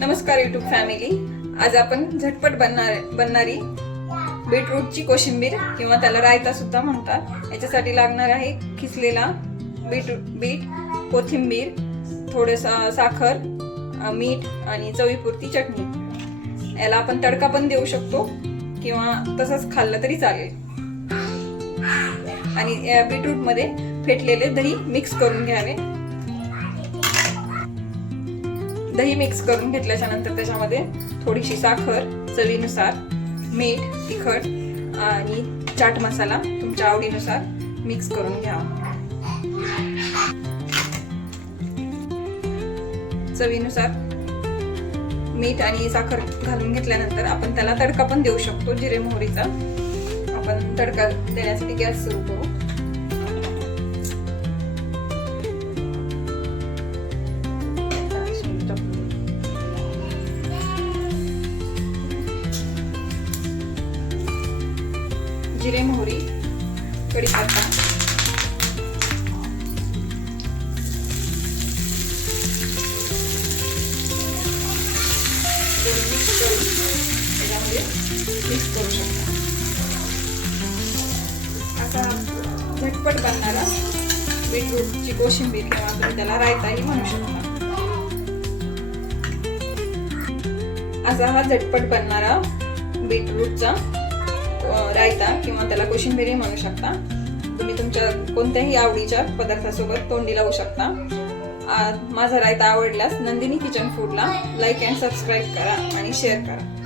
नमस्कार YouTube family. आज आपण झटपट बनणारी बीटरूटची कोशिंबीर किंवा त्याला रायता सुद्धा म्हणतात। याच्यासाठी लागणार आहे खिसलेला बीट, कोथिंबीर, थोडंसं साखर, मीठ आणि चवीपुरती चटणी। याला आपण तडका पण देऊ शकतो किंवा तसंच खाल्लं तरी चालेल। आणि या बीटरूट मध्ये फेटलेले दही मिक्स करून घ्यावे। दही मिक्स करून घेतल्याच्या नंतर त्याच्यामध्ये थोडीशी साखर, चवीनुसार मीठ, तिखट आणि चाट मसाला तुमच्या आवडीनुसार मिक्स करून घ्या। चवीनुसार मीठ आणि साखर घालून घेतल्यानंतर आपण त्याला तडका पण देऊ शकतो जिरे मोहरीचा। आपण तडका देण्यासाठी गॅस सुरू करू। जिरे मोहरी, कढीपत्ता, मिक्स करून त्याच्यामध्ये मिक्स करू शकता। असा झटपट बनणारा बीटरूटची कोशिंबीर किंवा तुम्ही त्याला रायताही म्हणू शकता। असा हा झटपट बनणारा बीटरूटचा रायता किंवा त्याला कोशिंबीर म्हणू शकता। तुम्ही तुमच्या कोणत्याही आवडीच्या पदार्थासोबत तोंडी लावू शकता। माझा रायता आवडल्यास नंदिनी किचन फूडला लाईक अँड सबस्क्राईब करा आणि शेअर करा।